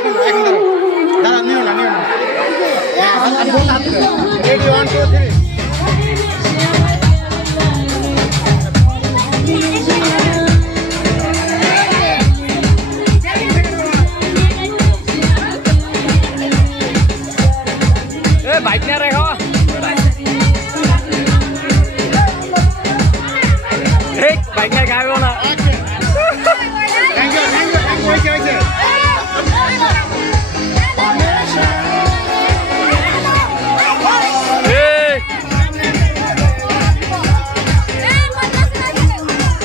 এখন দাঁড়া নিও না রেডি 1 2 3 বাইক না রেখো বাইক না গাইবো না